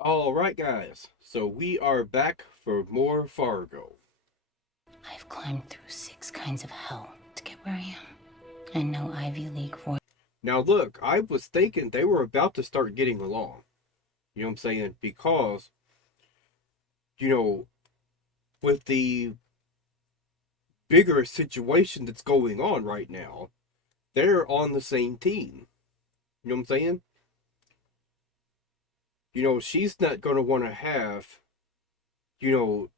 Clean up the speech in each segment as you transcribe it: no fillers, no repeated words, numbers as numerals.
Alright guys, so we are back for more Fargo. I've climbed through 6 kinds of hell to get where I am. And no Ivy League for Now look, I was thinking they were about to start getting along. You know what I'm saying? Because, you know, with the bigger situation that's going on right now, they're on the same team. You know what I'm saying? She's not going to want to have, you know,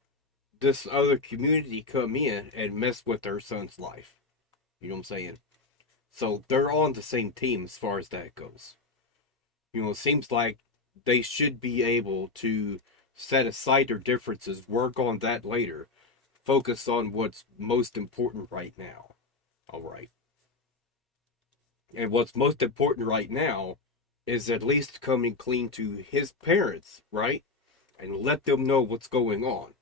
this other community come in and mess with her son's life. You know what I'm saying? So they're on the same team as far as that goes. It seems like they should be able to set aside their differences, work on that later, focus on what's most important right now. All right. And what's most important right now is at least coming clean to his parents, right? And let them know what's going on.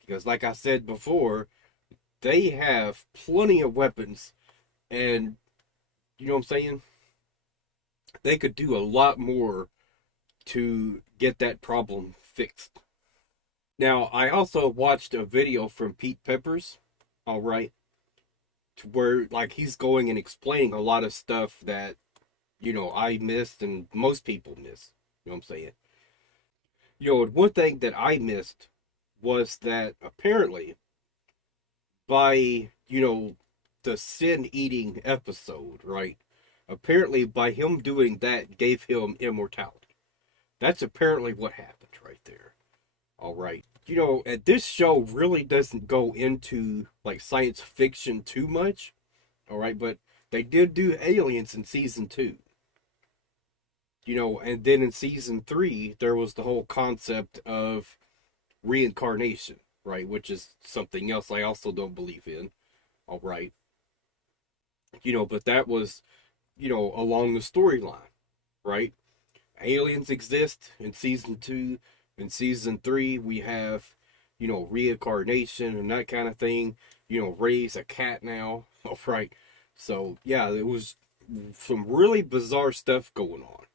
Because, like I said before, they have plenty of weapons, and you know what I'm saying? They could do a lot more to get that problem fixed. Now, I also watched a video from Pete Peppers, all right, to where like he's going and explaining a lot of stuff that, I missed and most people miss. You know what I'm saying? One thing that I missed was that apparently by, the sin eating episode, right? Apparently by him doing that gave him immortality. That's apparently what happened right there. All right. And this show really doesn't go into like science fiction too much. All right. But they did do aliens in season 2. And then in season 3, there was the whole concept of reincarnation, right? Which is something else I also don't believe in. All right. But that was, along the storyline, right? Aliens exist in season 2. In season 3, we have, reincarnation and that kind of thing. Ray's a cat now. All right. So, yeah, it was some really bizarre stuff going on.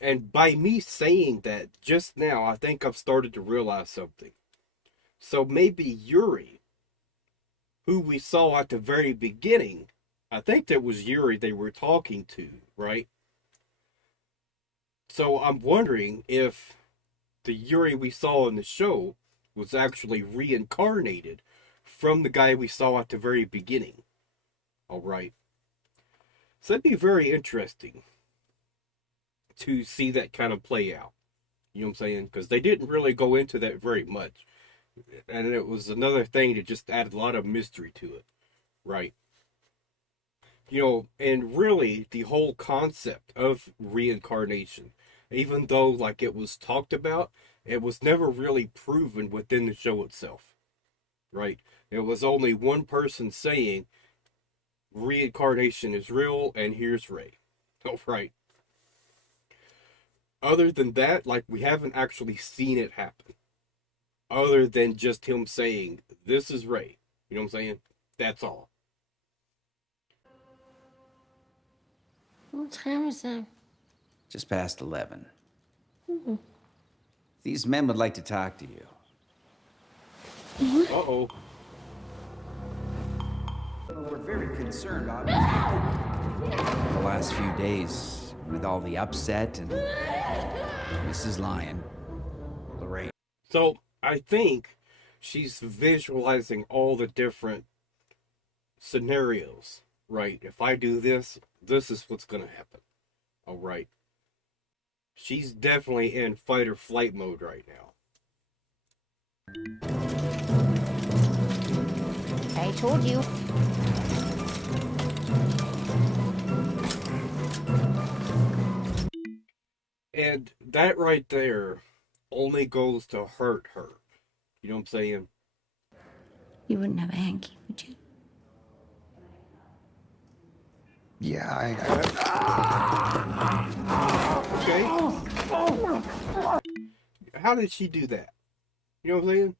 And by me saying that just now, I think I've started to realize something. So maybe Yuri, who we saw at the very beginning, I think that was Yuri they were talking to, right? So I'm wondering if the Yuri we saw in the show was actually reincarnated from the guy we saw at the very beginning. All right. So that'd be very interesting to see that kind of play out. You know what I'm saying? Because they didn't really go into that very much. And it was another thing that just added a lot of mystery to it. Right. And really the whole concept of reincarnation, even though like it was talked about, it was never really proven within the show itself, right? It was only one person saying reincarnation is real and here's Ray. Oh, right. Other than that, like we haven't actually seen it happen. Other than just him saying, this is Ray. You know what I'm saying? That's all. What time is it? Just past 11. These men would like to talk to you. Uh-oh. We're very concerned, obviously. The last few days, with all the upset and Mrs. Lyon, Lorraine. So I think she's visualizing all the different scenarios, right? If I do this, this is what's going to happen. All right. She's definitely in fight or flight mode right now. I told you. And that right there only goes to hurt her. You know what I'm saying? You wouldn't have a hanky, would you? Yeah, Okay. How did she do that? You know what I'm saying?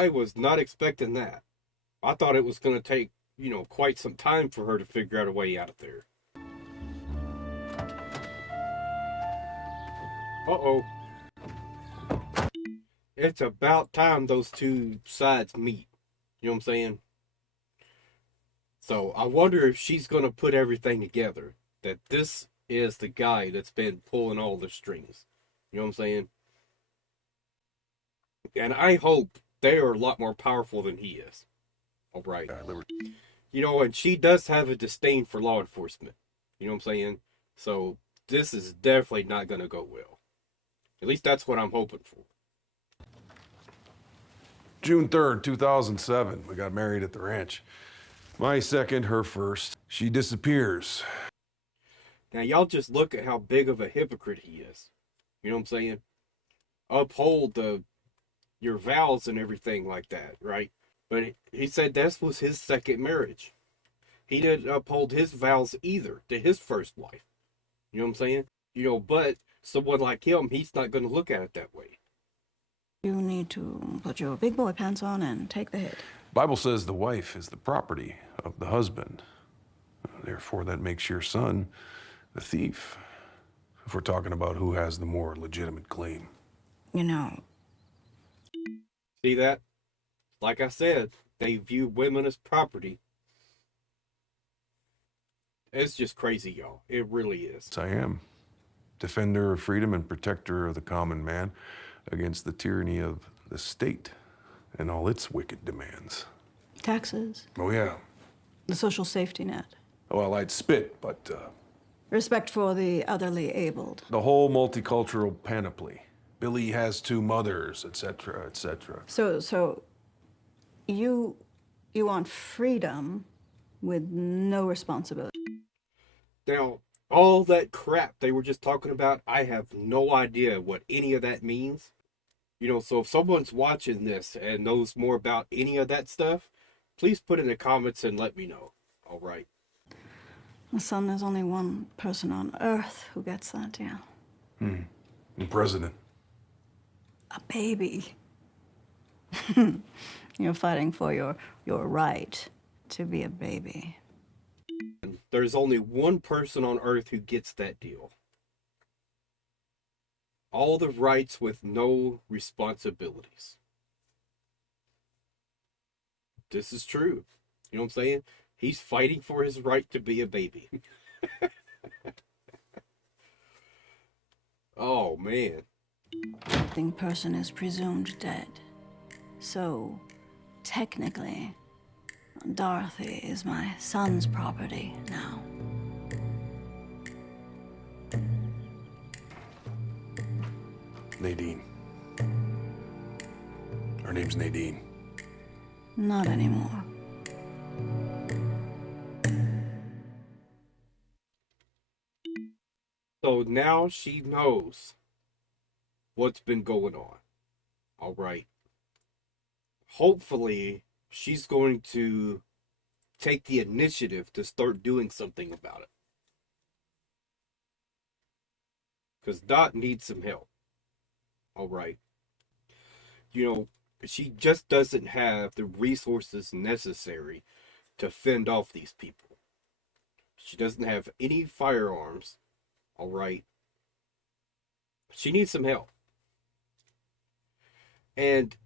I was not expecting that. I thought it was going to take, quite some time for her to figure out a way out of there. Uh-oh. It's about time those two sides meet. You know what I'm saying? So I wonder if she's going to put everything together. That this is the guy that's been pulling all the strings. You know what I'm saying? And I hope they are a lot more powerful than he is. All right. And she does have a disdain for law enforcement. You know what I'm saying? So this is definitely not going to go well. At least that's what I'm hoping for. June 3rd, 2007. We got married at the ranch. My second, her first. She disappears. Now, y'all just look at how big of a hypocrite he is. You know what I'm saying? Uphold your vows and everything like that, right? But he said this was his second marriage. He didn't uphold his vows either to his first wife. You know what I'm saying? But someone like him, he's not going to look at it that way. You need to put your big boy pants on and take the hit. Bible says the wife is the property of the husband. Therefore, that makes your son the thief. If we're talking about who has the more legitimate claim. See that? Like I said, they view women as property. It's just crazy, y'all. It really is. I am. Defender of freedom and protector of the common man against the tyranny of the state and all its wicked demands. Taxes. Oh, yeah. The social safety net. Well, I'd spit, but Respect for the otherly abled. the whole multicultural panoply. Billy has two mothers, etc., etc. So you want freedom with no responsibility. Now, all that crap they were just talking about, I have no idea what any of that means. So if someone's watching this and knows more about any of that stuff, please put in the comments and let me know. All right. Son, there's only one person on Earth who gets that, yeah. The president. A baby. You're fighting for your right to be a baby. There's only one person on Earth who gets that deal. All the rights with no responsibilities. This is true. You know what I'm saying? He's fighting for his right to be a baby. Oh, man. The person is presumed dead. So, technically, Dorothy is my son's property now. Nadine. Her name's Nadine. Not anymore. So now she knows what's been going on. All right. Hopefully, she's going to take the initiative to start doing something about it. Because Dot needs some help. All right. She just doesn't have the resources necessary to fend off these people. She doesn't have any firearms. All right. She needs some help. And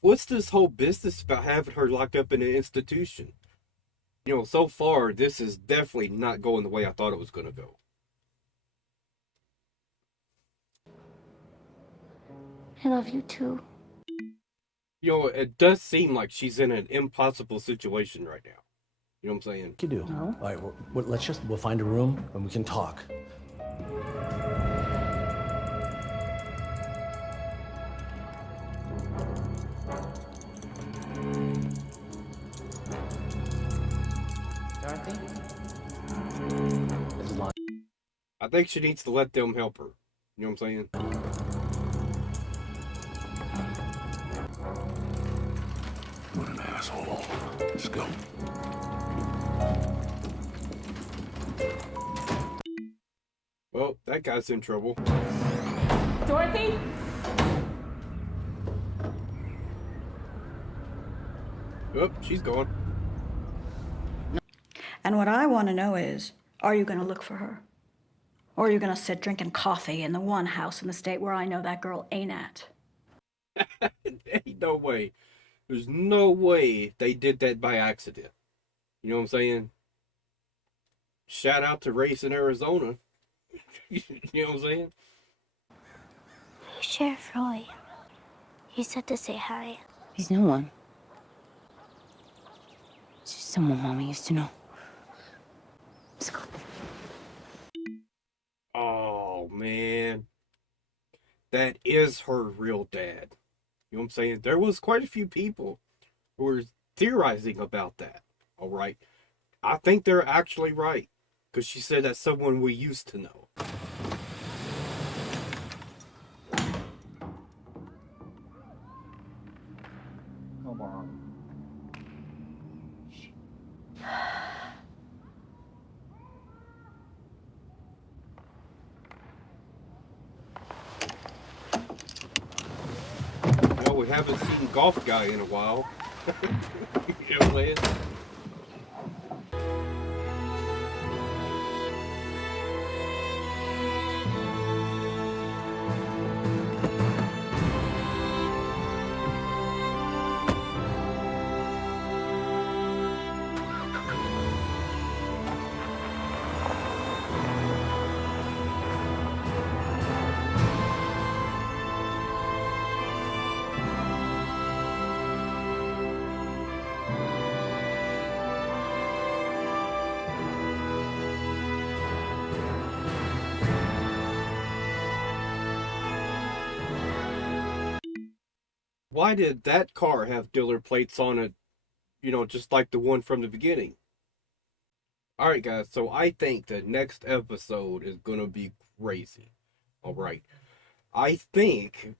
what's this whole business about having her locked up in an institution? So far, this is definitely not going the way I thought it was going to go. I love you too. It does seem like she's in an impossible situation right now. You know what I'm saying? You do. No. All right, we'll find a room and we can talk. Dorothy? This is Lon. I think she needs to let them help her. You know what I'm saying? What an asshole. Let's go. Well, that guy's in trouble. Dorothy? Oh, she's gone. And what I want to know is, are you going to look for her? Or are you going to sit drinking coffee in the one house in the state where I know that girl ain't at? Ain't no way. There's no way they did that by accident. You know what I'm saying? Shout out to Race in Arizona. You know what I'm saying? Sheriff Roy. He said to say hi. He's no one. It's just someone Mommy used to know. Let's go. Oh, man. That is her real dad. You know what I'm saying? There was quite a few people who were theorizing about that. All right. I think they're actually right. Because she said that's someone we used to know. Come on. No, we haven't seen Golf Guy in a while. You know what I'm saying? Why did that car have dealer plates on it, you know, just like the one from the beginning? Alright, guys, so I think the next episode is going to be crazy. Alright. I think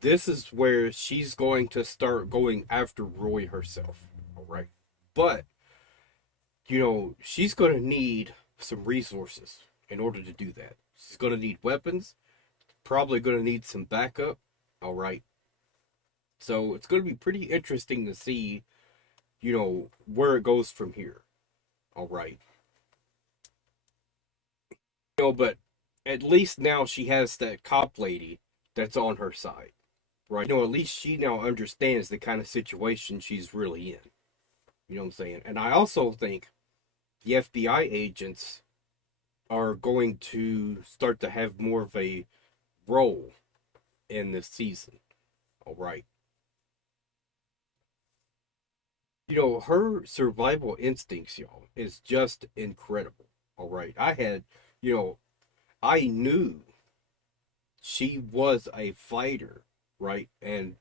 this is where she's going to start going after Roy herself. Alright. But, you know, she's going to need some resources in order to do that. She's going to need weapons, probably going to need some backup. Alright. So it's going to be pretty interesting to see, you know, where it goes from here. All right. You know, but at least now she has that cop lady that's on her side. Right? You know, at least she now understands the kind of situation she's really in. You know what I'm saying? And I also think the FBI agents are going to start to have more of a role in this season. All right. You know, her survival instincts, y'all, is just incredible. All right. You know, I knew she was a fighter, right? And,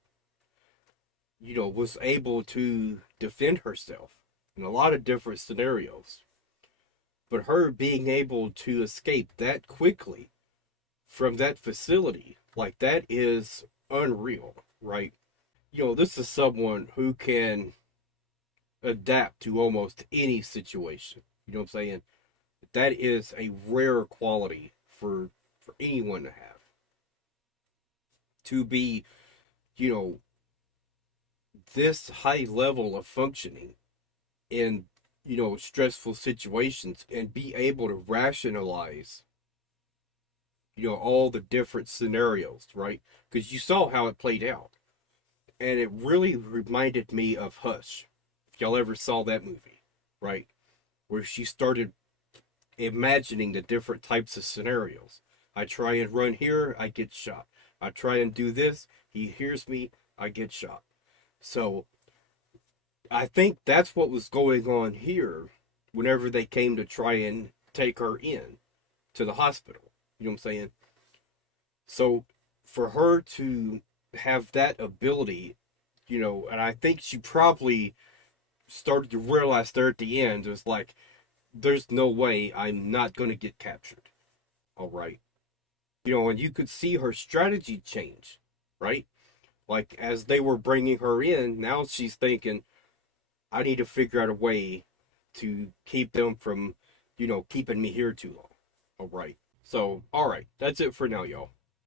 you know, was able to defend herself in a lot of different scenarios. But her being able to escape that quickly from that facility, like that is unreal, right? You know, this is someone who can adapt to almost any situation. You know what I'm saying? That is a rare quality for anyone to have. To be, you know, this high level of functioning in, you know, stressful situations and be able to rationalize, you know, all the different scenarios, right? Because you saw how it played out. And it really reminded me of Hush. If y'all ever saw that movie, right? Where she started imagining the different types of scenarios. I try and run here, I get shot. I try and do this, he hears me, I get shot. So I think that's what was going on here whenever they came to try and take her in to the hospital. You know what I'm saying? So for her to have that ability, you know, and I think she probably started to realize there at the end, it was like, there's no way I'm not going to get captured. All right. You know, and you could see her strategy change, right? Like as they were bringing her in, now she's thinking, I need to figure out a way to keep them from, you know, keeping me here too long. All right. So, all right. That's it for now, y'all.